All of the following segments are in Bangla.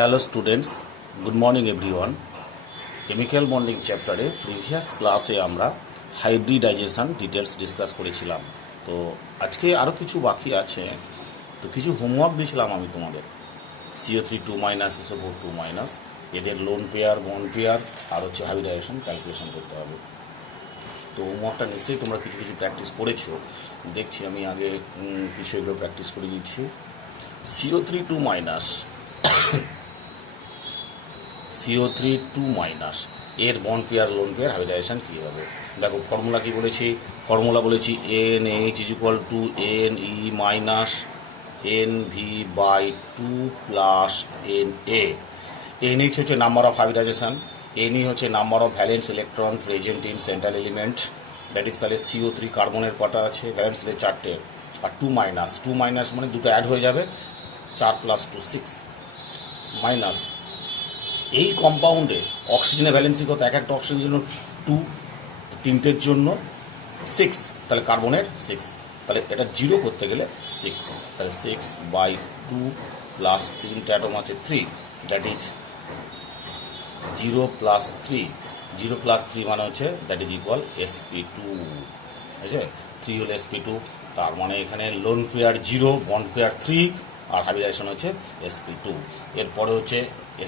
Hello students, good morning everyone. Chemical bonding চ্যাপ্টারে প্রিভিয়াস ক্লাসে আমরা হাইব্রিডাইজেশন ডিটেলস ডিসকাস করেছিলাম। তো আজকে আরও কিছু বাকি আছে। তো কিছু হোমওয়ার্ক দিয়েছিলাম আমি তোমাদের, CO3 2- SO4 2- এদের লোন পেয়ার, বন্ড পেয়ার আর হচ্ছে হাইব্রিডাইজেশন ক্যালকুলেশন করতে হবে। তো হোমওয়ার্কটা নিশ্চয়ই তোমরা কিছু কিছু প্র্যাকটিস করেছো। দেখছি আমি আগে কিছু এগুলো প্র্যাকটিস করে দিচ্ছি। CO3 2- এর bond pair, lone pair, hybridization কী হবে? দেখো ফর্মুলা কী বলেছি, ফর্মুলা বলেছি NH = NE - NV/2 + NA। NH হচ্ছে নাম্বার অফ হাইব্রিডাইজেশন, NE হচ্ছে number of valence electron present in central element, that is তাহলে CO3 কার্বনের কটা আছে, ভ্যালেন্স ইলে 4টে, আর 2- মানে দুটো অ্যাড হয়ে যাবে, 4 + 2 6 মাইনাস। এই কম্পাউন্ডে অক্সিজেনের ভ্যালেন্সি কত? এক একটা অক্সিজেনের জন্য 2, তিনটের জন্য 6, তাহলে কার্বনের 6, তাহলে এটা 0 করতে গেলে 6, তাহলে 6/2 প্লাস 3টে অ্যাটম আছে 3, দ্যাট ইজ 0 + 3, 0 + 3 মানে হচ্ছে দ্যাট ইজ ইকুয়াল sp2, ঠিক আছে? 3 হলো sp2, তার মানে এখানে লোন পেয়ার 0, বন্ড পেয়ার 3 আর হাইব্রিডাইজেশন হচ্ছে sp2। এরপরে হচ্ছে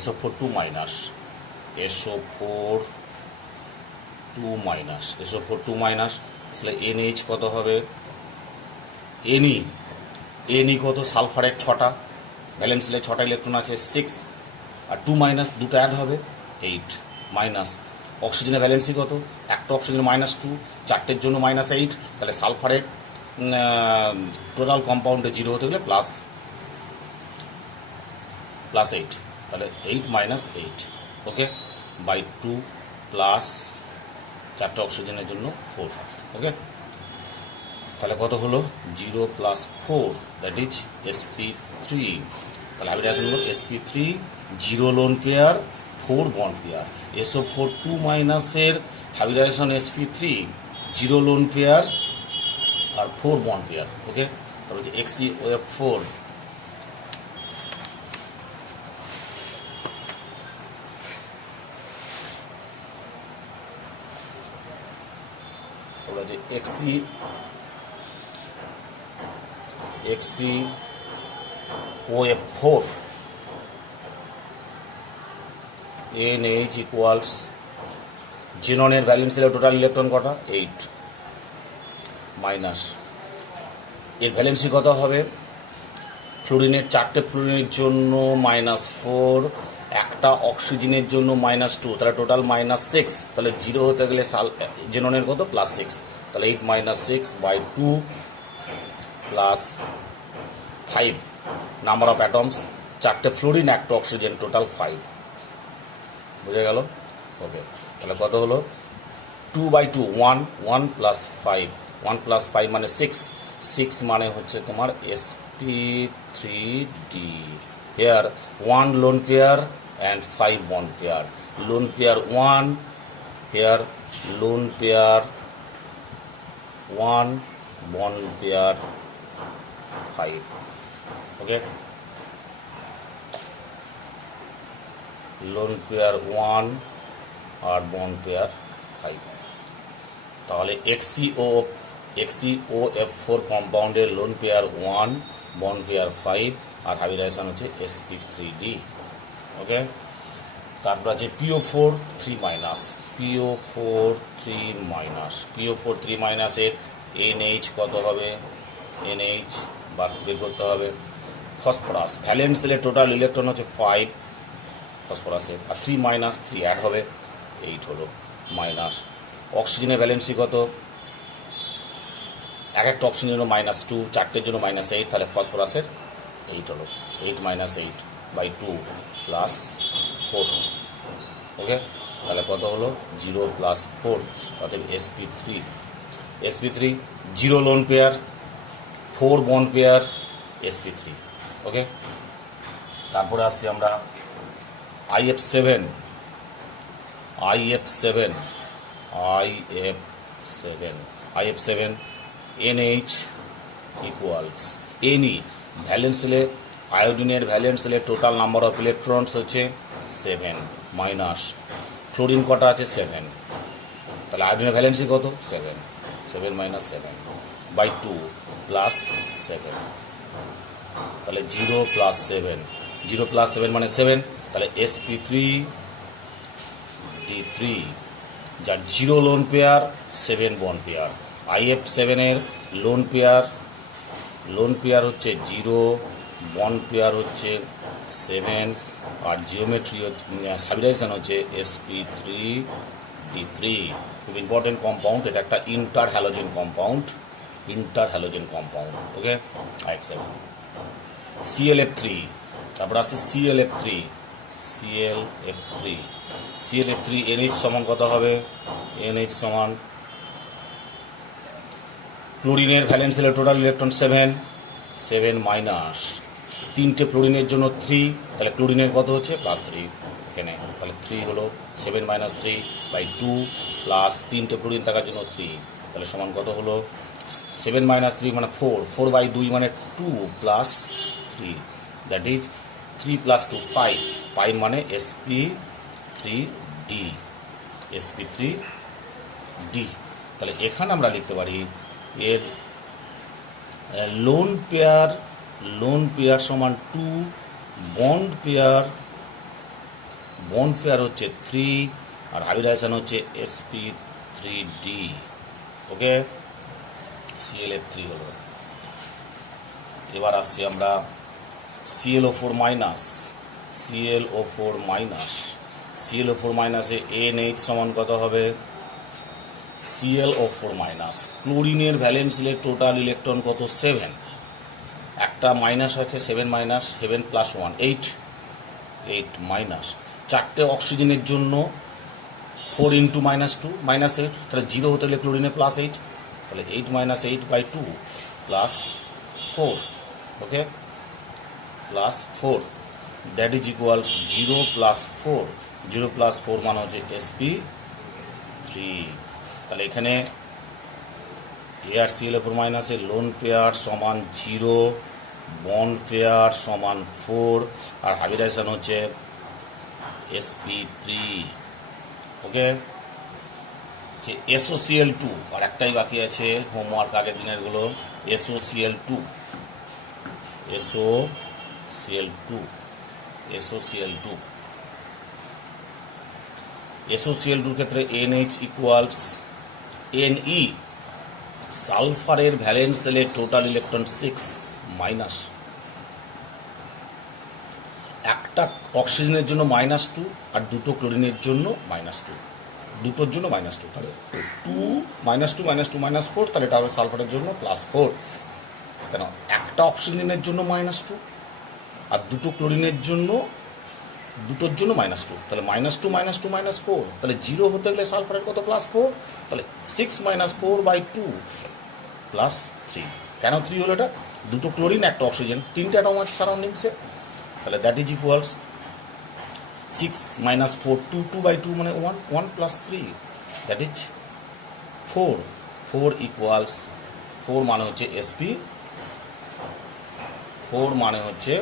SO4 2-, SO4 2-, তাহলে NH কত হবে? NE কত? সালফারের 6টা, ভ্যালেন্সিলে 6টা ইলেকট্রন আছে 6, আর 2- দুটো অ্যাড হবে 8, মাইনাস অক্সিজেনের ভ্যালেন্সি কত? একটা অক্সিজেন -2, 4টের জন্য -8, তাহলে সালফারের টোটাল কম্পাউন্ডে 0 হতে গেলে প্লাস 8, তাহলে 8 - 8, ওকে, বাই 2 প্লাস 4টে অক্সিজেনের জন্য 4, ওকে, তাহলে কত হলো? 0 + 4, দ্যাট ইজ sp3। তাহলে হাইব্রিডাইজেশন হলো sp3, 0 lone pair, 4 bond pair. SO4 2- এর হাইব্রিডাইজেশন sp3, 0 লোন পেয়ার আর 4 বন্ড পেয়ার, ওকে। তারপর হচ্ছে XeOF4, XeOF4, NH ইকুয়ালস, জিননের ভ্যালেন্স দিলে টোটাল ইলেকট্রন কটা? 8, মাইনাস এর ভ্যালেন্সি কত হবে? ফ্লোরিনের 4টে ফ্লোরিনের জন্য -4, একটা অক্সিজেনের জন্য -2, তাহলে টোটাল -6, তাহলে 0 হতে গেলে জেননের কত? +6, তাহলে 8 - 6/2 প্লাস 5 নাম্বার অফ অ্যাটমস, 4টে ফ্লোরিন, একটা অক্সিজেন, টোটাল 5, বুঝে গেল? ওকে, তাহলে কত হলো? 2/2, 1 + 5, 1 + 5 মানে 6 মানে হচ্ছে তোমার sp3d। Here 1 lone pair and 5 bond pair, lone pair 1, here lone pair 1, bond pair 5, okay, lone pair 1 আর বন্ড পেয়ার 5। তাহলে XeOF4 কম্পাউন্ডের লোন পেয়ার 1, বন্ড পেয়ার 5 আর হাইব্রিডাইজেশন হচ্ছে sp3d, ওকে। তারপর আছে PO4 3- এর NH কত হবে? NH বের করতে হবে। ফসফরাস, ভ্যালেন্স দিলে টোটাল ইলেকট্রন হচ্ছে 5 ফসফরাসের, আর 3- 3 অ্যাড হবে 8 হলো, মাইনাস অক্সিজেনের ভ্যালেন্সি কত? এক একটা অক্সিজেনের জন্য -2, 4টের জন্য -8, তাহলে ফসফরাসের 8 হলো, 8 - 8/2 প্লাস 4, ওকে, তাহলে কত হলো? 0 + 4, অর্থাৎ sp3, 0 lone pair, 4 bond pair, sp3, ওকে। তারপরে আসছি আমরা IF7, NH equals NE, valence দিলে আয়োডিনের ভ্যালেন্স সেলের টোটাল নাম্বার অফ ইলেকট্রনস হচ্ছে 7 মাইনাস ফ্লোরিন কটা আছে 7, তাহলে আয়োডিনের ভ্যালেন্সি কত 7, 7 মাইনাস 7 বাই 2 প্লাস 7, তাহলে 0 প্লাস 7, 0 প্লাস 7 মানে 7, তাহলে sp3d3 যার 0 lone pair 7 bond pair. IF7 এর লোন পেয়ার হচ্ছে 0, বন্ড পেয়ার হচ্ছে 7, আর জিওমেট্রি হাইব্রিডাইজেশন হচ্ছে sp3d3। খুব ইম্পর্টেন্ট কম্পাউন্ড, এটা একটা ইন্টার হ্যালোজেন কম্পাউন্ড, ওকে। আরেকসাথে ClF3, তারপর আছে ClF3, NH সমান কত হবে, NH সমান ক্লোরিনের ভ্যালেন্স সেলের টোটাল ইলেকট্রন 7 মাইনাস 3টে ফ্লোরিনের জন্য 3, তাহলে ক্লোরিনের কত হচ্ছে +3 এখানে, তাহলে 3 হলো 7 মাইনাস 3 বাই 2 প্লাস 3টে ফ্লোরিন থাকার জন্য 3, তাহলে সমান কত হলো 7 মাইনাস 3 মানে 4 বাই 2 মানে 2 প্লাস 3, দ্যাট ইজ 3 প্লাস 2 5 মানে sp3d, তাহলে এখানে আমরা লিখতে পারি এর লোন পেয়ার সমান 2, বন্ড পেয়ার হচ্ছে 3, আর হাইব্রিডাইজেশন হচ্ছে sp3d, ওকে। ClF3 হলো। এবার আসছি আমরা ClO4 মাইনাসে NH সমান কত হবে, ClO4 মাইনাস ক্লোরিনের ভ্যালেন্স সেলের টোটাল ইলেকট্রন কত 7, একটা মাইনাস আছে 7 মাইনাস 7 প্লাস 1 8 মাইনাস 4টে অক্সিজেনের জন্য 4 ইন্টু -2 -8, তাহলে 0 হতে গেলে ক্লোরিনের +8, তাহলে 8 minus 8 by 2 plus 4, okay, plus 4, that is equals 0 plus 4 মানে হচ্ছে sp3। তাহলে এখানে ClO4 মাইনাসের লোন পেয়ার সমান 0, বন্ড পেয়ার সমান 4, আর হাইব্রিডাইজেশন হচ্ছে sp3, ওকে। যে SOCl2 আর একটাই বাকি আছে হোমওয়ার্ক আগের দিনেরগুলো, SOCl2 ক্ষেত্রে NH ইকুয়ালস Ne, সালফারের ভ্যালেন্স সেলের টোটাল ইলেকট্রন 6 মাইনাস, একটা অক্সিজেনের জন্য -2 আর দুটো ক্লোরিনের জন্য -2, দুটোর জন্য -2, তাহলে 2 -2 তাহলে এটা হবে সালফারের জন্য +4, কেন একটা অক্সিজেনের জন্য -2 আর দুটো ক্লোরিনের জন্য দুটোর জন্য -2, তাহলে -2 তাহলে 0 হতে গেলে সালফারের কত +4, তাহলে 6 - 4 বাই 2 +3, কেন 3 হলো, এটা দুটো ক্লোরিন একটা অক্সিজেন, 3টে অ্যাটম আছে সারাউন্ডিংসে, তাহলে দ্যাট ইজ ইকুয়ালস 6 - 4 2 বাই 2 মানে 1 প্লাস 3, দ্যাট ইজ 4 ইকুয়ালস 4 মানে হচ্ছে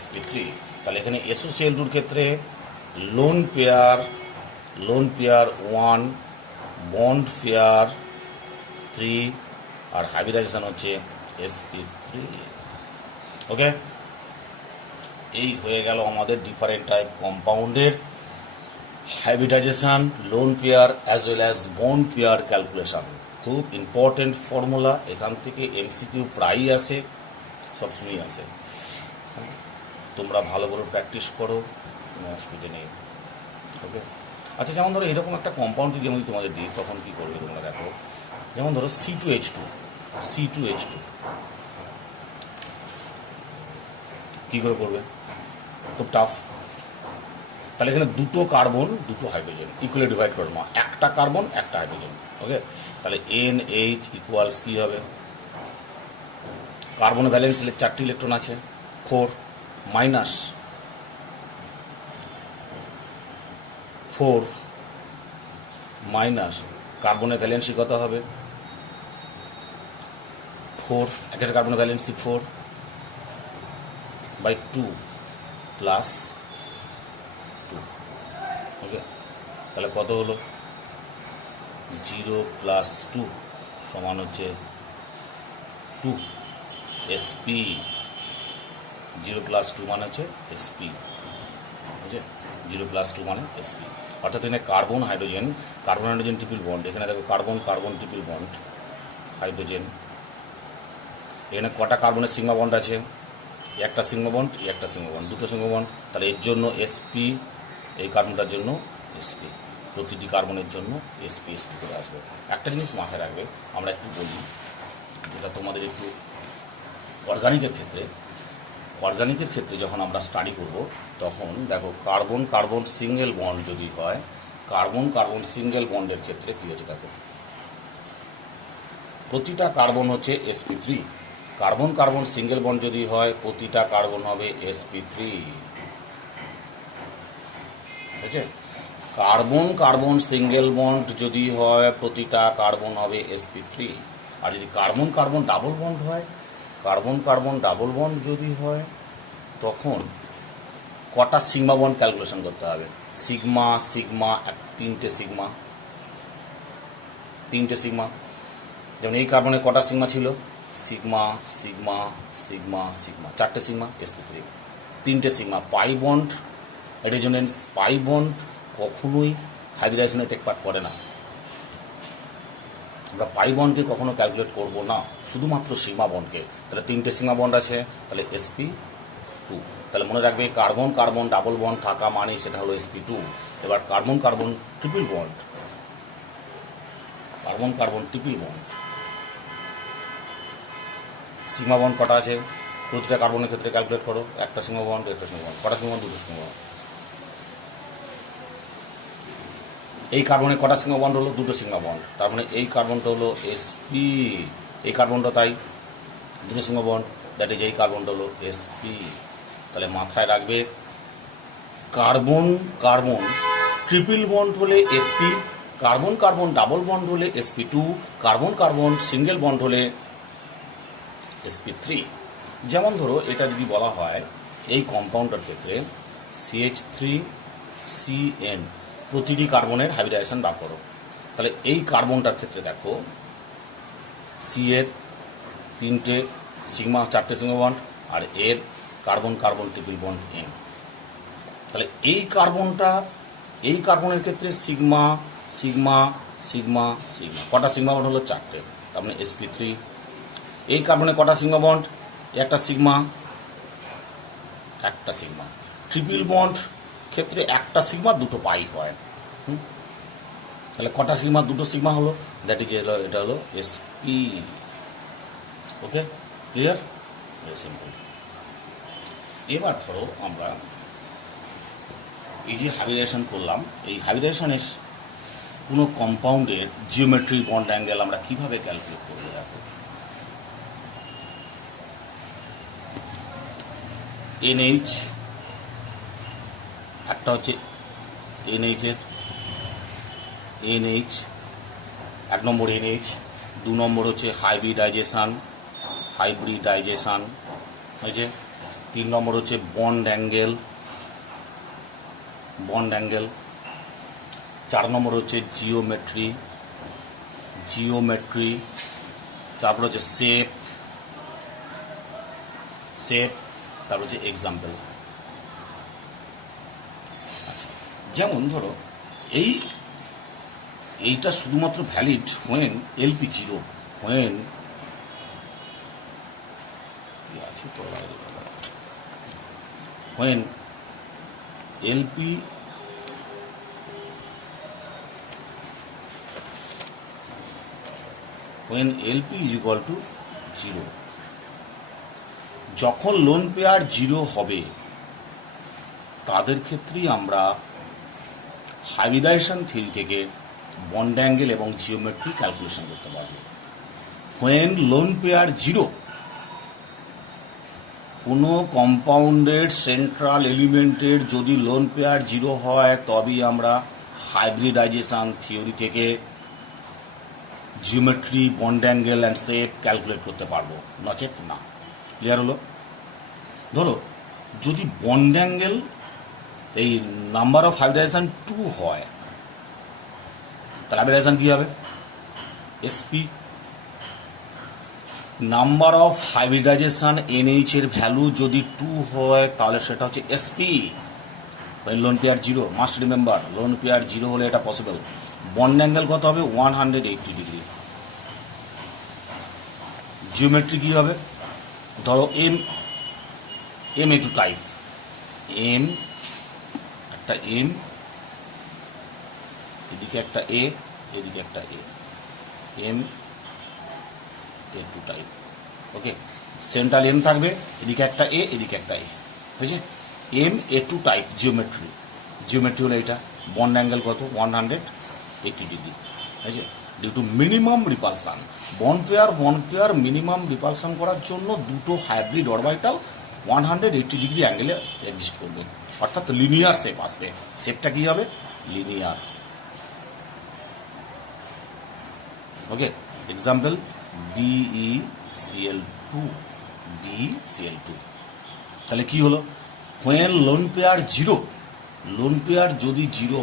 sp3, তাহলে এখানে SOCl2 ক্ষেত্রে লোন পেয়ার 1, বন্ড পেয়ার 3, আর হাইব্রিডাইজেশন হচ্ছে sp3, ওকে। এই হয়ে গেল আমাদের ডিফারেন্ট টাইপ কম্পাউন্ডের hybridisation, lone pair as well as bond pair calculation. খুব ইম্পর্টেন্ট ফর্মুলা, এখান থেকে MCQ প্রায়ই আসে, সবসময়ই আসে। তোমরা ভালো করে প্র্যাকটিস করো, কোনো অসুবিধে নেই, ওকে। আচ্ছা, যেমন ধরো এরকম একটা কম্পাউন্ড যদি আমি তোমাদের দিই, তখন কী করবে তোমরা দেখো, যেমন ধরো C2H2 কী করে করবে, খুব টাফ। তাহলে এখানে দুটো কার্বন দুটো হাইড্রোজেন ইকুয়ালি ডিভাইড করবো, একটা কার্বন একটা হাইড্রোজেন, ওকে। তাহলে NH ইকুয়ালস কী হবে, কার্বনের ভ্যালেন্স সেলের 4টি ইলেকট্রন আছে 4 মাইনাস 4 কার্বনের ভ্যালেন্সি কত হবে 4 একটা কার্বনের ভ্যালেন্সি 4 বাই 2 প্লাস 2। ওকে, তাহলে কত হলো 0 প্লাস 2 সমান হচ্ছে 2 sp। 0 প্লাস 2 মানে হচ্ছে sp, বুঝছে? 0 প্লাস 2 মানে sp, অর্থাৎ এখানে কার্বন হাইড্রোজেন ট্রিপল বন্ড। এখানে দেখো কার্বন ট্রিপল বন্ড, হাইড্রোজেন। এখানে কটা কার্বনের সিগমা বন্ড আছে? একটা সিগমা বন্ড, একটা সিগমা বন্ড, দুটো সিগমা বন্ড। তাহলে এর জন্য sp, এই কার্বনটার জন্য sp, প্রতিটি কার্বনের জন্য sp করে আসবে। একটা জিনিস মাথায় রাখবে, আমরা একটু বলি, যেটা তোমাদের একটু অর্গানিকের ক্ষেত্রে যখন আমরা স্টাডি করব, তখন দেখো কার্বন সিঙ্গেল বন্ড যদি হয়, কার্বন সিঙ্গেল বন্ডের ক্ষেত্রে কী হচ্ছে দেখো, প্রতিটা কার্বন হচ্ছে sp3। কার্বন সিঙ্গেল বন্ড যদি হয়, প্রতিটা কার্বন হবে sp3, বুঝছে? কার্বন সিঙ্গেল বন্ড যদি হয়, প্রতিটা কার্বন হবে sp3। আর যদি কার্বন ডাবল বন্ড হয়, কার্বন ডাবল বন্ড যদি হয়, তখন কটা সিগমা বন্ড ক্যালকুলেশন করতে হবে? সিগমা তিনটে সিগমা। যেমন এই কার্বনে কটা সিগমা ছিল? সিগমা, চারটে সিগমা, sp3। তিনটে sigma. Pi bond resonance, pi bond কখনোই হাইব্রিডাইজেশনে টেক পার্ট করে না। আমরা পাই বন্ডকে কখনো ক্যালকুলেট করব না, শুধুমাত্র সিগমা বন্ডকে। তাহলে তিনটে সিগমা বন্ড আছে, তাহলে sp2। তাহলে মনে রাখবে, কার্বন ডাবল বন্ড থাকা মানে সেটা হলো sp2। এবার carbon triple bond, sigma bond কটা আছে? প্রতিটা কার্বনের ক্ষেত্রে ক্যালকুলেট করো, একটা সিগমা বন্ড, একটা সিগমা বন্ড। কটা সিগমা বন্ড? দুটো সিগমা বন্ড। এই কার্বনে কটা সিগমা বন্ড হলো? দুটো সিগমা বন্ড। তার মানে এই কার্বনটা হলো sp, এই কার্বনটা তাই দুটো সিগমা বন্ড, দ্যাট ইজ এই কার্বনটা হলো sp। তাহলে মাথায় রাখবে, কার্বন ট্রিপল বন্ড হলে sp, কার্বন ডাবল বন্ড হলে sp2, কার্বন সিঙ্গেল বন্ড হলে sp3। যেমন ধরো, এটা যদি বলা হয় এই কম্পাউন্ডের ক্ষেত্রে CH3CN, প্রতিটি কার্বনের হাইব্রিডাইজেশন বার করো। তাহলে এই কার্বনটার ক্ষেত্রে দেখো, সি এর চারটে সিগমা বন্ড, আর এর কার্বন ট্রিপল বন্ড N। তাহলে এই কার্বনের ক্ষেত্রে সিগমা, কটা সিগমা বন্ড হলো? চারটে, তার মানে sp3। এই কার্বনে কটা সিগমা বন্ড? একটা সিগমা। ট্রিপল বন্ড ক্ষেত্রে একটা সিগমা, দুটো পাই হয়। তাহলে কটা সিগমা? দুটো সিগমা হলো, দ্যাট ইজ এটা হলো sp। ওকে, ক্লিয়ার? Very simple. এবার ধরো আমরা এই যে হাইব্রিডাইজেশন করলাম, এই হাইব্রিডাইজেশনের কোনো কম্পাউন্ডের জিওমেট্রি বন্ড অ্যাঙ্গেল আমরা কিভাবে ক্যালকুলেট করে রাখবো? NH, একটা হচ্ছে NH, এক নম্বর NH, দু নম্বর হচ্ছে হাইব্রিডাইজেশন, হয়েছে। 3 নম্বর হচ্ছে বন্ড অ্যাঙ্গেল, 4 নম্বর হচ্ছে জিওমেট্রি, তারপর হচ্ছে শেপ, তারপর হচ্ছে এক্সাম্পল। আচ্ছা, যেমন ধরো এইটা শুধুমাত্র valid when LP 0, when LP is equal to 0। যখন লোন পেয়ার 0 হবে, তাদের ক্ষেত্রেই আমরা হাইব্রিডাইজেশন থিওরি থেকে বন্ড অ্যাঙ্গেল এবং জিওমেট্রি ক্যালকুলেশন করতে পারব। হোয়েন লোন পেয়ার 0, কোনো কম্পাউন্ডের সেন্ট্রাল এলিমেন্টের যদি লোন পেয়ার 0 হয়, তবেই আমরা হাইব্রিডাইজেশন থিওরি থেকে geometry, bond angle and shape calculate করতে পারবো, নচেত না। ক্লিয়ার হলো? ধরো যদি বন্ড অ্যাঙ্গেল এই নাম্বার অফ হাইব্রিডাইজেশন 2 হয়, তাহলে হাইব্রিডাইজেশন কী হবে? SP. Number of hybridization NH এর ভ্যালু যদি 2 হয় তাহলে সেটা হচ্ছে SP. Lone pair 0, must remember, lone pair 0 হলে এটা পসিবল। বন্ড অ্যাঙ্গেল কত হবে? 180 ডিগ্রি। জিওমেট্রি কী হবে? ধরো এম একটু টাইপ, একটা এম, এদিকে একটা এ, এদিকে একটা এম টু টাইপ। ওকে, সেন্ট্রাল এম থাকবে, এদিকে একটা এদিকে একটা বুঝছে? M2 টাইপ জিওমেট্রি হলো এটা। বন্ড অ্যাঙ্গেল কত? 180 ডিগ্রি। বুঝছে? Due to minimum repulsion, bond pair minimum repulsion করার জন্য দুটো হাইব্রিড অরবিটাল 180 ডিগ্রি অ্যাঙ্গেলে এক্সিস্ট করবে, অর্থাৎ লিনিয়ার শেপ আসবে। শেপটা কি হবে? লিনিয়ার। ওকে, এক্সাম্পল BeCl2, তাহলে কি হলো? When lone pair 0, lone pair যদি 0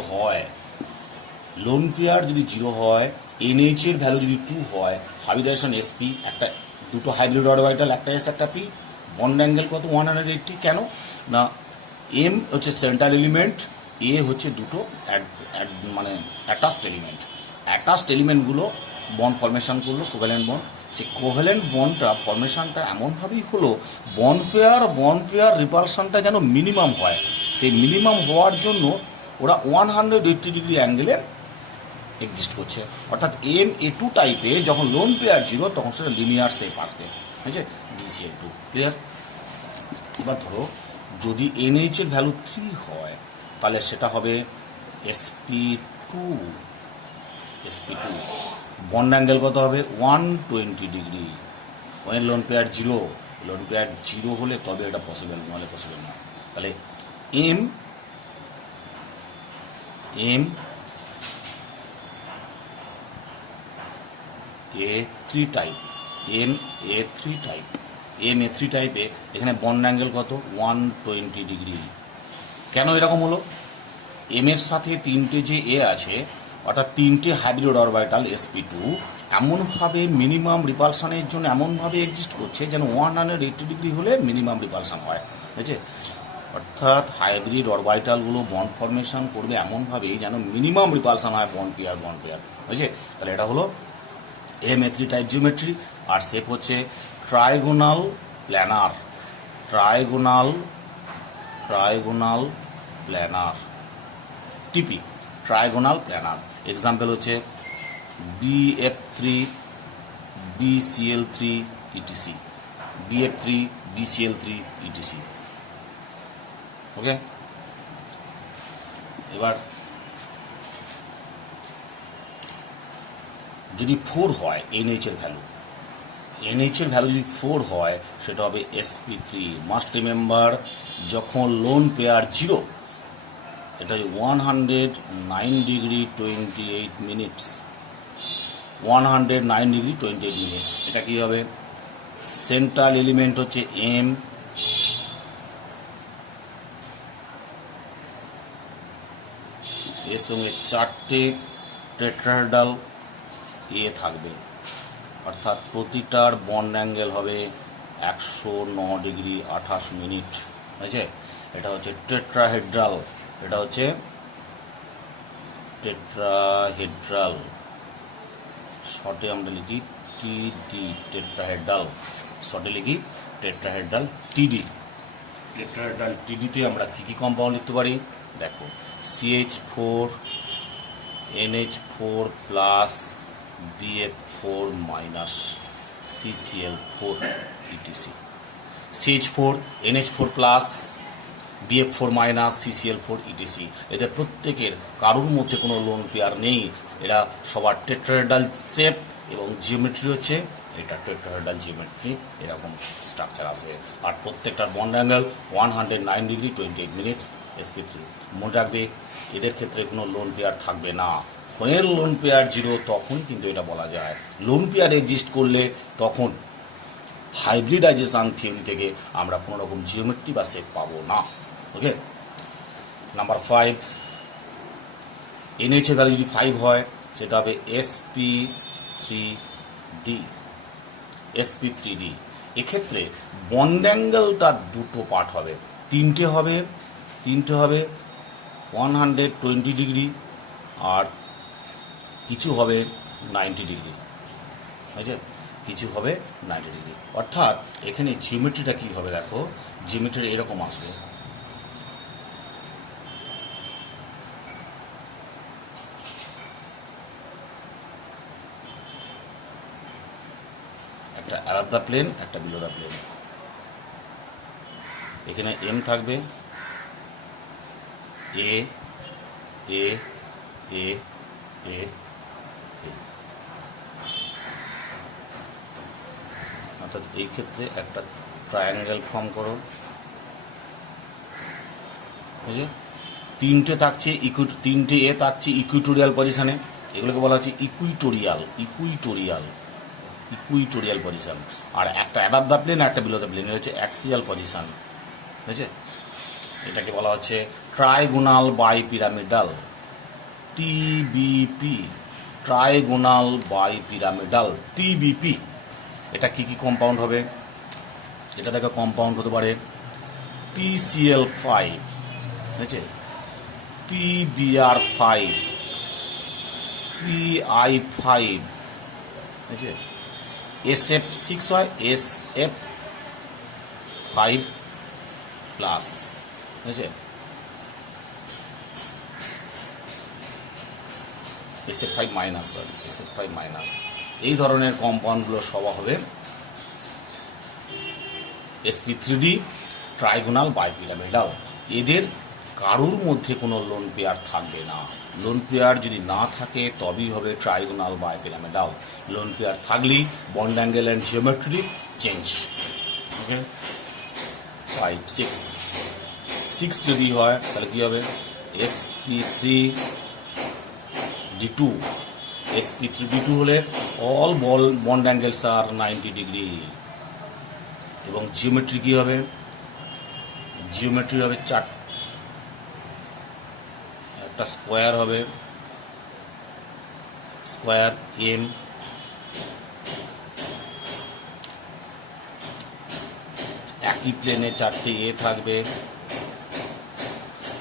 হয়, এনএইচ এর ভ্যালু যদি 2 হয়, হাইব্রিডাইজেশন এসপি, একটা দুটো হাইব্রিড অরবিটাল, একটা এস একটা পি। বন্ড অ্যাঙ্গেল কত? 180। কেন না? এম হচ্ছে সেন্ট্রাল এলিমেন্ট, এ হচ্ছে দুটো মানে অ্যাটাচড এলিমেন্টগুলো বন্ড ফরমেশন করলো, কোভ্যালেন্ট বন্ড। সেই কোভ্যালেন্ট বন্ডটা ফরমেশনটা এমনভাবেই হলো বন্ড পেয়ার রিপালশনটা যেন মিনিমাম হয়। সেই মিনিমাম হওয়ার জন্য ওরা 180 ডিগ্রি অ্যাঙ্গেলে এক্সিস্ট করছে, অর্থাৎ Ma2 টাইপে যখন লোন পেয়ার 0 তখন সেটা লিনিয়ার শেপ আসবে। ঠিক আছে? BeCl2। ক্লিয়ার? এবার ধরো যদি NH এর ভ্যালু 3 হয় তাহলে সেটা হবে sp2। বন্ড অ্যাঙ্গেল কত হবে? 120 ডিগ্রি। ওয়েন লোন পেয়ার 0 হলে তবে এটা পসিবল, নাহলে পসিবল না। তাহলে MA3 টাইপে এখানে বন্ড অ্যাঙ্গেল কত? 120 ডিগ্রি। কেন এরকম হলো? এম এর সাথে 3টে যে এ আছে, অর্থাৎ 3টে হাইব্রিড অরবিটাল sp2 এমনভাবে মিনিমাম রিপালশনের জন্য এমনভাবে এক্সিস্ট করছে যেন 180 ডিগ্রি হলে মিনিমাম রিপালশন হয়। ঠিক আছে? অর্থাৎ হাইব্রিড অরবিটালগুলো বন্ড ফরমেশন করবে এমনভাবেই যেন মিনিমাম রিপালশন হয় বন্ড পেয়ার। বুঝছে? তাহলে এটা হলো MA3 টাইপ জিওমেট্রি। আর শেপ হচ্ছে ট্রাইগোনাল প্ল্যানার, টিপি, ট্রাইগোনাল প্ল্যানার। এক্সাম্পল হচ্ছে BF3, BCl3 etc, ওকে। এবার যদি 4 হয় NH এর ভ্যালু যদি 4 হয় সেটা হবে sp3। মাস্ট রিমেম্বার, যখন লোন পেয়ার 0, এটা 109 ডিগ্রি 28 মিনিটস। এটা কি হবে? সেন্ট্রাল এলিমেন্ট হচ্ছে M, এর সঙ্গে 4টে টেট্রাহেড্রাল এ থাকবে, অর্থাৎ প্রতিটার বন্ড অ্যাঙ্গেল হবে 109 ডিগ্রি 28 মিনিট। বুঝছে? এটা হচ্ছে টেট্রাহেড্রাল, শর্টে আমরা লিখি TD, টেট্রাহেড্রাল। টেট্রাহেড্রাল TDতে আমরা কি কম্পাউন্ড লিখতে পারি? দেখো, CH4, NH4 plus BF4 minus CCl4 etc। CH4, NH4 plus BF4 minus CCl4 etc। এদের প্রত্যেকের কারোর মধ্যে কোনো লোন পেয়ার নেই। এরা সবার টেট্রাহেড্রাল শেপ এবং জিওমেট্রি হচ্ছে এটা টেট্রাহেড্রাল জিওমেট্রি, এরকম স্ট্রাকচার আসবে। আর প্রত্যেকটার bond angle 109 degree 28 minutes sp3। মনে রাখবে এদের ক্ষেত্রে কোনো লোন পেয়ার থাকবে না, ফোনের লোন পেয়ার জিরো তখন কিন্তু এটা বলা যায়। লোন পেয়ার এক্সিস্ট করলে তখন হাইব্রিডাইজেশন থিওরি থেকে আমরা কোনো রকম জিওমেট্রি বা শেপ পাবো না। ওকে, নাম্বার 5, এনএইচ এর ভ্যালু যদি 5 হয় সেটা হবে sp3d। এক্ষেত্রে বন্ড অ্যাঙ্গেলটা দুটো পার্ট হবে, তিনটে হবে 120 ডিগ্রি আর কিছু হবে 90 ডিগ্রি, বুঝছে, কিছু হবে 90 ডিগ্রি। অর্থাৎ এখানে জিওমেট্রিটা কী হবে দেখো, জিওমেট্রি এরকম আসবে, একটা অ্যাবাভ দ্য প্লেন, একটা বিলো দ্য প্লেন। এখানে এম থাকবে, এ এ এ এ এ, অর্থাৎ এই ক্ষেত্রে একটা ট্রায়াঙ্গেল ফর্ম করো, বুঝলে, তিনটে এ থাকছে ইকুইটোরিয়াল পজিশনে, এগুলোকে বলা হচ্ছে ইকুইটোরিয়াল পজিশন। আর একটা অ্যাবাভ দ্য প্লেন, একটা বিলো দ্য প্লেন, এটা হচ্ছে অ্যাক্সিয়াল পজিশন, বুঝছে। এটাকে বলা হচ্ছে trigonal bipyramidal, TBP, trigonal bipyramidal, TBP. এটা কি কম্পাউন্ড হবে, এটা দেখো কম্পাউন্ড হতে পারে PCl5, বুঝছে, PBr5, PI5, বুঝছে, SF6 হয়, SF5 প্লাস, বুঝছে, SF5 মাইনাস, SF5 মাইনাস। এই ধরনের কম্পাউন্ডগুলো সব হবে sp3d, ট্রাইগোনাল বাইপিরামিডাল। এদের কারোর মধ্যে কোনো লোন পেয়ার থাকবে না। লোন পেয়ার যদি না থাকে তবেই হবে ট্রাইগোনাল বাইপিরামিডাল। লোন পেয়ার থাকলেই bond angle and geometry change. Okay, 5, 6 যদি হয় তাহলে কী হবে, sp3d2। sp3d2 হলে অল বন্ড অ্যাঙ্গেলস আর 90 ডিগ্রি। এবং জিওমেট্রি কী হবে, জিওমেট্রি হবে একটা স্কোয়ার হবে, স্কোয়ার এম, একই প্লেনে 4টে এ থাকবে,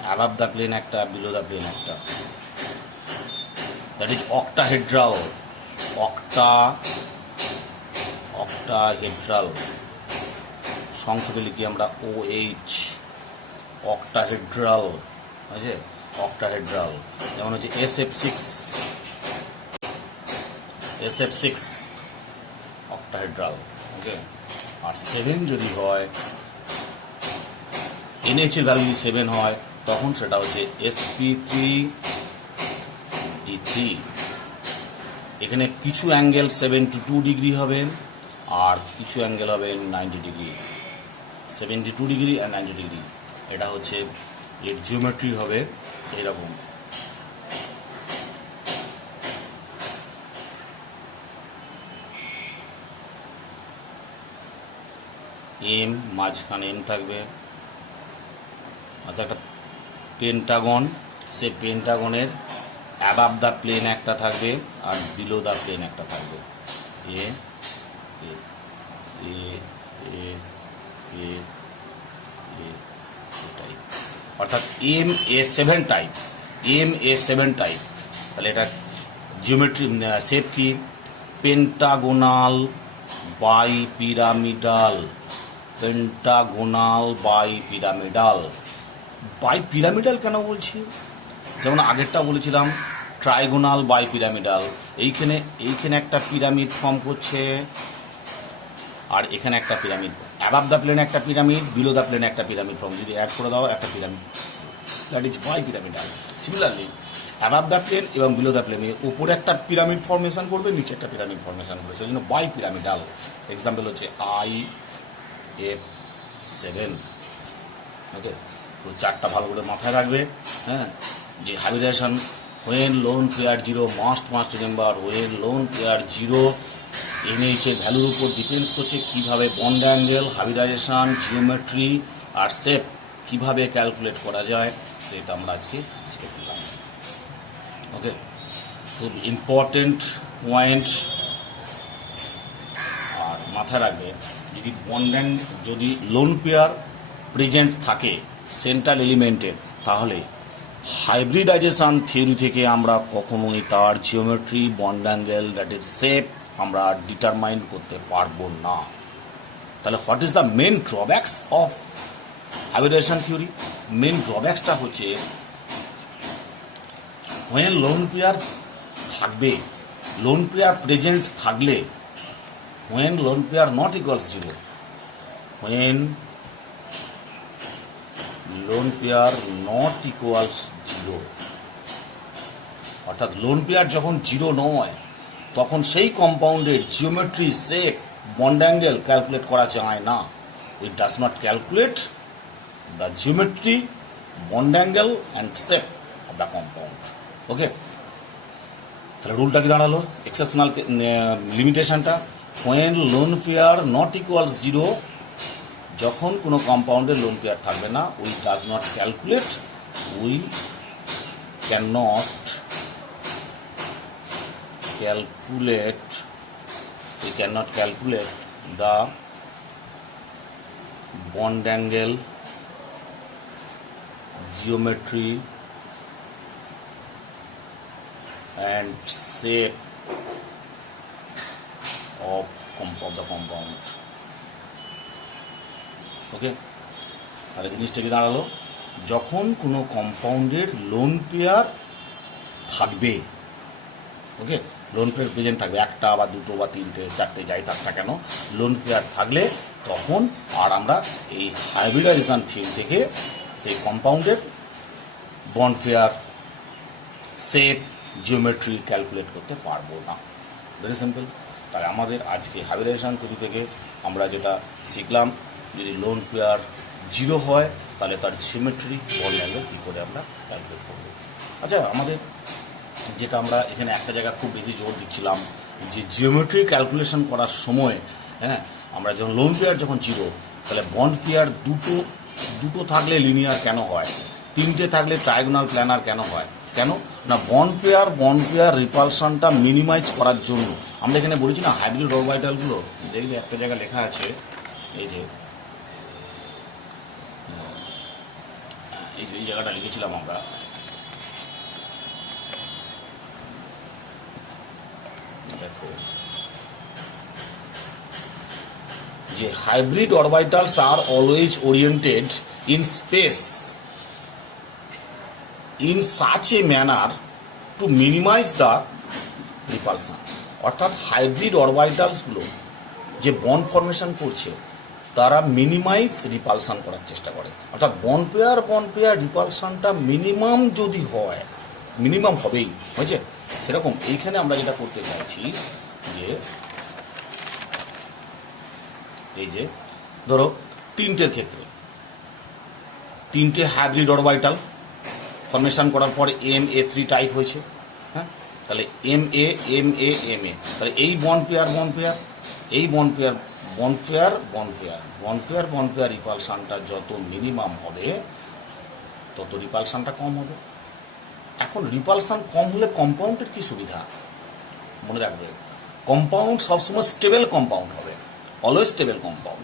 অ্যাবাভ দ্য প্লেন একটা, বিলো দ্য প্লেন একটা, দ্যাট ইজ অক্টাহেড্রাল। অক্টাহেড্রাল সংক্ষেপে লিখি আমরা OH, অক্টাহেড্রাল, বুঝছে, অক্টাহেড্রাল। যেমন হচ্ছে SF6 অক্টাহেড্রাল। ওকে, আর 7 যদি হয়, NH এর ভ্যালু যদি 7 হয় তখন সেটা হচ্ছে sp3d3। এখানে কিছু অ্যাঙ্গেল 72 ডিগ্রি হবে আর কিছু অ্যাঙ্গেল হবে 90 ডিগ্রি, 72 ডিগ্রি আর 90 ডিগ্রি। এটা হচ্ছে এর জিওমেট্রি হবে এরকম। এম, মাঝখানে এম থাকবে। আচ্ছা, একটা পেন্টাগন, সে পেন্টাগনের অ্যাবাভ দ্য প্লেন একটা থাকবে আর বিলো দ্য প্লেন একটা থাকবে, এ এ এ এ এ এ টাইপ, অর্থাৎ MA7 টাইপ, MA7 টাইপ। তাহলে এটা জিওমেট্রি শেপ কি, pentagonal bipyramidal, pentagonal bipyramidal. Bipyramidal কেন বলছি, যেমন আগেরটা বলেছিলাম ট্রাইগোনাল বাই পিরামিডাল। এইখানে একটা পিরামিড ফর্ম করছে আর এখানে একটা পিরামিড, অ্যাবাভ দ্য প্লেন একটা পিরামিড, বিলো দ্য প্লেন একটা পিরামিড ফর্ম, যদি অ্যাড করে দাও একটা pyramid, that is bipyramidal. Similarly above the plane এবং বিলো দ্য প্লেন উপরে একটা পিরামিড ফর্মেশন করবে, নিচে একটা পিরামিড ফর্মেশন করবে, সেই জন্য বাই পিরামিডাল। এক্সাম্পল হচ্ছে IF7। ওকে, তো 4টা ভালো করে মাথায় রাখবে, হ্যাঁ, যে hybridization when lone pair 0 must remember when lone pair 0 NH এর ভ্যালুর উপর ডিপেন্ডস করছে কিভাবে বন্ড অ্যাঙ্গেল, হাইব্রিডাইজেশন, জিওমেট্রি আর শেপ কিভাবে ক্যালকুলেট করা যায় সেটা আমরা আজকে শিখে ফেললাম। ওকে, খুব ইম্পর্টেন্ট পয়েন্ট। আর মাথায় রাখবে যদি যদি লোন পেয়ার প্রেজেন্ট থাকে সেন্ট্রাল এলিমেন্টের, তাহলে হাইব্রিডাইজেশন থিওরি থেকে আমরা কখনোই তার geometry, bond angle, that is shape আমরা ডিটারমাইন করতে পারবো না। তাহলে what is the main drawbacks of hybridisation theory? Main ড্রব্যাকসটা হচ্ছে হোয়েন লোন পেয়ার থাকবে, লোন পেয়ার প্রেজেন্ট থাকলে, when lone pair not equals 0, when lone pair not equals 0, অর্থাৎ লোন পেয়ার যখন 0 নয় তখন সেই কম্পাউন্ডের geometry, shape, bond angle calculate করা যায় না। It does not calculate the geometry, bond angle and shape of the compound. Okay, তাহলে রুলটা কি দাঁড়ালো? এক্সেপশনাল লিমিটেশনটা when lone pair not equals 0, যখন কোনো কম্পাউন্ডের লোন পেয়ার থাকবে না, we does not calculate, we can not calculate the bond angle, geometry and shape of the compound. ওকে, তাহলে জিনিসটা কি দাঁড়ালো? যখন কোনো কম্পাউন্ডের লোন পেয়ার থাকবে, ওকে, লোন পেয়ার প্রেজেন্ট থাকবে, একটা বা দুটো বা তিনটে চারটে যাই থাক না কেন, লোন পেয়ার থাকলে তখন আর আমরা এই হাইব্রিডাইজেশন থিওরি থেকে সেই কম্পাউন্ডের bond pair, shape, geometry calculate করতে পারবো না। Very simple. তাহলে আমাদের আজকে হাইব্রিডাইজেশন থিওরি থেকে আমরা যেটা শিখলাম, যদি লোন পেয়ার 0 হয় তাহলে তার জিওমেট্রি, বন্ড অ্যাঙ্গেল কী করে আমরা ক্যালকুলেট করবো। আচ্ছা, আমাদের যেটা আমরা এখানে একটা জায়গা খুব বেশি জোর দিচ্ছিলাম যে জিওমেট্রি ক্যালকুলেশন করার সময়, হ্যাঁ, আমরা যখন লোন পেয়ার যখন 0, তাহলে বন্ড পেয়ার দুটো থাকলে লিনিয়ার কেন হয়, তিনটে থাকলে ট্রায়াগোনাল প্ল্যানার কেন হয়? কেন না, বন্ড পেয়ার রিপালশনটা মিনিমাইজ করার জন্য। আমরা এখানে বলেছি না হাইব্রিড অরবিটালগুলো, দেখবে একটা জায়গা লেখা আছে, এই যে এই জায়গাটা লিখেছিলাম আমরা, দেখো যে hybrid orbitals are always oriented in space in such a manner to minimise the repulsion. অর্থাৎ হাইব্রিড অরবিটালসগুলো যে বন্ড ফরমেশন করছে তারা মিনিমাইজ রিপালশন করার চেষ্টা করে। অর্থাৎ বন্ড পেয়ার রিপালশনটা মিনিমাম যদি হয়, মিনিমাম হবেই, হয়েছে। সেরকম এইখানে আমরা যেটা করতে চাইছি যে এই যে ধরো তিনটের ক্ষেত্রে তিনটে হাইব্রিড অরবিটাল ফরমেশন করার পরে MA3 টাইপ হয়েছে, হ্যাঁ, তাহলে MA তাহলে এই বন্ড পেয়ার রিপালশনটা যত মিনিমাম হবে তত রিপালশনটা কম হবে। এখন রিপালশন কম হলে কম্পাউন্ডের কি সুবিধা? মনে রাখবে, কম্পাউন্ড সবসময় স্টেবল কম্পাউন্ড হবে, অলওয়েজ স্টেবল কম্পাউন্ড।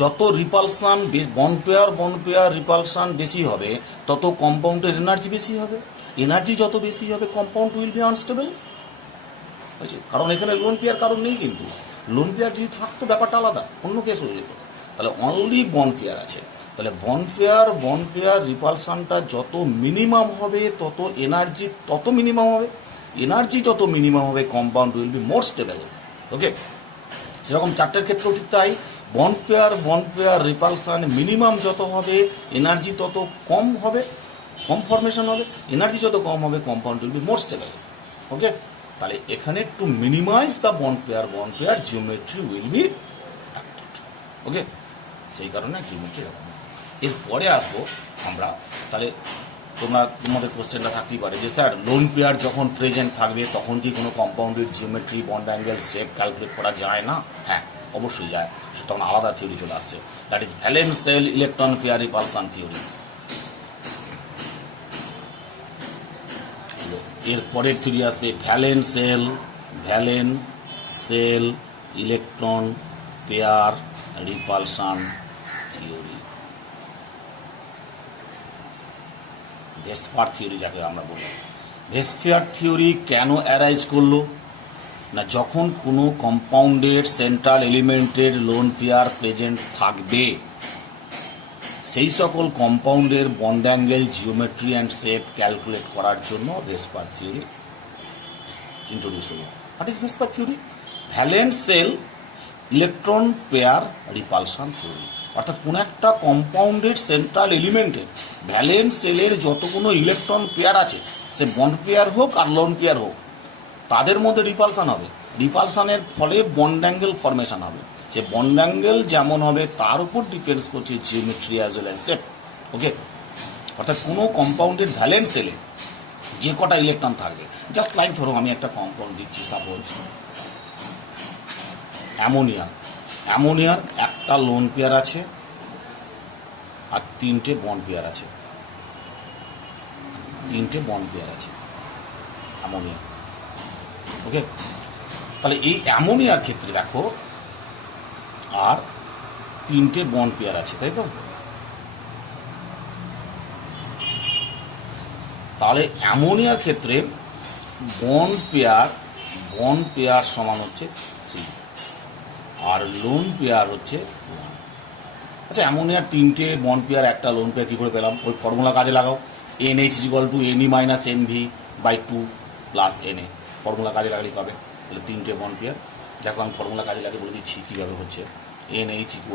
যত রিপালশন বন্ড পেয়ার রিপালশন বেশি হবে তত কম্পাউন্ডের এনার্জি বেশি হবে, এনার্জি যত বেশি হবে কম্পাউন্ড উইল বি আনস্টেবল, বুঝছি। কারণ এখানে লোন পেয়ার কারণ নেই, কিন্তু লোন পেয়ার যদি থাকতো ব্যাপারটা আলাদা, অন্য কেস হয়ে যেত। তাহলে অনলি বন্ড পেয়ার আছে, তাহলে বন্ড পেয়ার রিপালশনটা যত মিনিমাম হবে তত এনার্জি তত মিনিমাম হবে, এনার্জি যত মিনিমাম হবে compound will be more stable. Okay, সেরকম চারটের ক্ষেত্রেও ঠিক তাই, বন্ড পেয়ার রিপালশন মিনিমাম যত হবে এনার্জি তত কম হবে, কম ফরমেশন হবে, এনার্জি যত কম হবে compound will be more stable. Okay, তাহলে এখানে to minimise the bond pair geometry will be acted. Okay, সেই কারণে জিওমেট্রি এরকম। এরপরে আসবো আমরা, তাহলে তোমাদের কোশ্চেনটা থাকতেই পারে যে স্যার লোন পেয়ার যখন প্রেজেন্ট থাকবে তখন কি কোনো কম্পাউন্ডের geometry bond angle shape calculate করা যায় না? হ্যাঁ, অবশ্যই যায়। তখন আলাদা থিওরি চলে আসছে, that is valence shell electron pair repulsion theory. এর পরের থিওরি আসবে valence shell electron pair repulsion theory, VSEPR theory যাকে আমরা বলি। ভেসপার থিওরি কেন অ্যারাইজ করলো না, যখন কোনো কম্পাউন্ডের সেন্ট্রাল এলিমেন্টের লোন পেয়ার প্রেজেন্ট থাকবে সেই সকল কম্পাউন্ডের bond angle geometry and shape calculate করার জন্য ভেসপার থিওরি ইন্ট্রোডিউস হলো। What is VSEPR theory? Valence shell electron pair repulsion theory. অর্থাৎ কোনো একটা কম্পাউন্ডের সেন্ট্রাল এলিমেন্টের ভ্যালেন্স সেলের যতগুলো ইলেকট্রন পেয়ার আছে, সে বন্ড পেয়ার হোক আর লোন পেয়ার হোক, তাদের মধ্যে রিপালশন হবে। রিপালশনের ফলে বন্ড অ্যাঙ্গেল ফরমেশন হবে। যে বন্ড অ্যাঙ্গেল যেমন হবে তার উপর ডিপেন্ডস করছে geometry as well as shape. Okay, অর্থাৎ কোনো কম্পাউন্ডের ভ্যালেন্স সেলে যে কটা ইলেকট্রন থাকবে, জাস্ট লাইক ধরো আমি একটা কম্পাউন্ড দিচ্ছি, সাপোজ অ্যামোনিয়ার একটা লোন পেয়ার আছে আর তিনটে বন্ড পেয়ার আছে, অ্যামোনিয়া। ওকে, তাহলে এই অ্যামোনিয়ার ক্ষেত্রে দেখো আর তিনটে বন্ড পেয়ার আছে, তাই তো? তাহলে অ্যামোনিয়ার ক্ষেত্রে বন্ড পেয়ার সমান হচ্ছে 3 আর লোন পেয়ার হচ্ছে 1। আচ্ছা, অ্যামোনিয়ার তিনটে বন্ড পেয়ার একটা লোন পেয়ার কী করে পেলাম? ওই ফর্মুলা কাজে লাগাও, NH = Ne - NV/2 + Na। Formula কাজে লাগালেই পাবে। তাহলে তিনটে বন্ড পেয়ার, দেখো আমি ফর্মুলা কাজে লাগিয়ে বলে দিচ্ছি কীভাবে হচ্ছে। NH =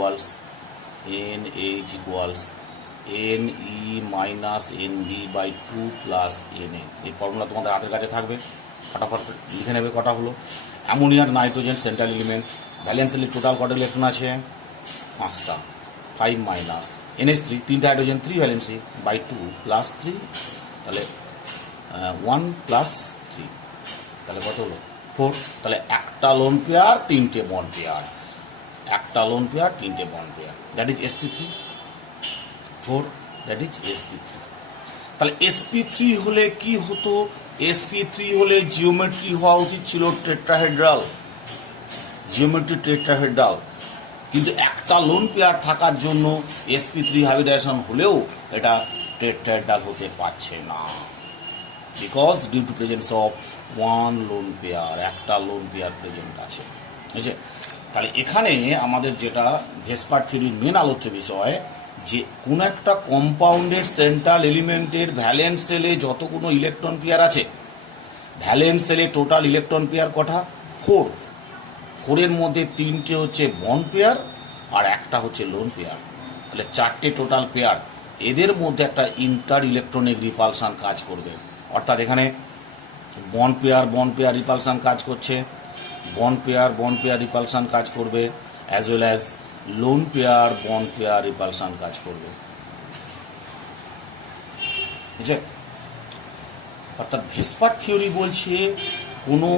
Ne - NV/2 + Na। এই ফর্মুলা তোমাদের হাতের কাছে থাকবে, ফটাফট লিখে নেবে কটা হলো। অ্যামোনিয়ার নাইট্রোজেন সেন্ট্রাল এলিমেন্ট, ভ্যালেন্স সেলের টোটাল কটা ইলেকট্রন আছে? 5টা, 5 - NH3 তিনটে হাইড্রোজেন 3 ভ্যালেন্সি বাই 2 + 3, তাহলে 1 + 3, তাহলে কত হলো? 4। তাহলে একটা লোন পেয়ার তিনটে bond pair, that is sp3 4, that is sp3। তাহলে sp3 হলে কি হতো? sp3 হলে জিওমেট্রি হওয়া উচিত ছিল টেট্রাহেড্রাল, কিন্তু একটা লোন পেয়ার থাকার জন্য sp3 হাইব্রিডাইজেশন হলেও এটা টেট্রাহেড্রাল হতে পারছে না, because due to presence of one lone pair, একটা লোন পেয়ার প্রেজেন্ট আছে। বুঝছে? তাহলে এখানে আমাদের যেটা ভেসপার থিওরির মেন আলোচ্য বিষয়, যে কোনো একটা কম্পাউন্ডের সেন্ট্রাল এলিমেন্টের ভ্যালেন্স সেলে যতগুলো ইলেকট্রন পেয়ার আছে, ভ্যালেন্স সেলে টোটাল ইলেকট্রন পেয়ার কটা? 4। 4-এর মধ্যে 3টে হচ্ছে বন্ড পেয়ার আর একটা হচ্ছে লোন পেয়ার, তাহলে 4টে টোটাল পেয়ার। এদের মধ্যে একটা ইন্টার ইলেকট্রনিক রিপালশন কাজ করবে। অর্থাৎ এখানে বন্ড পেয়ার রিপালশন কাজ করছে, বন্ড পেয়ার রিপালশন কাজ করবে, as well as lone pair bond pair repulsion কাজ করবে। বুঝছে? অর্থাৎ ভেসপার থিওরি বলছে কোনো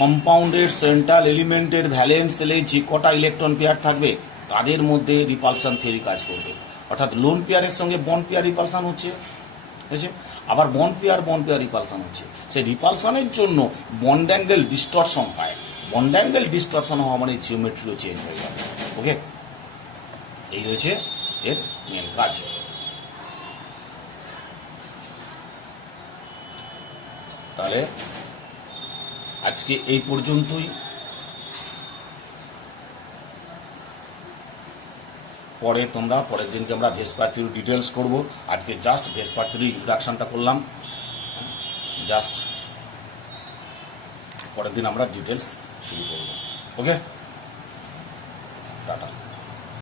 কম্পাউন্ডের সেন্ট্রাল এলিমেন্টের ভ্যালেন্স সেলে যে কটা ইলেকট্রন পেয়ার থাকবে তাদের মধ্যে রিপালশন থিওরি কাজ করবে। অর্থাৎ লোন পেয়ারের সঙ্গে বন্ড পেয়ার রিপালশন হচ্ছে, বুঝছে? আবার বন্ড পেয়ার রিপালশন হচ্ছে। সেই রিপালশনের জন্য বন্ড অ্যাঙ্গেল ডিস্টরশন হয়। বন্ড অ্যাঙ্গেল ডিস্টরশন হওয়া মানে জিওমেট্রিও চেঞ্জ হয়ে যাবে। ওকে, এই হয়েছে এর মেন কাজ। তাহলে আজকে এই পর্যন্তই। পরের দিনকে আমরা ভেসপার থিওরি ডিটেলস করব। আজকে জাস্ট ভেসপার থিওরি ইন্ট্রোডাকশনটা করলাম, জাস্ট পরের দিন আমরা ডিটেলস শুরু করব। ওকে, টাটা।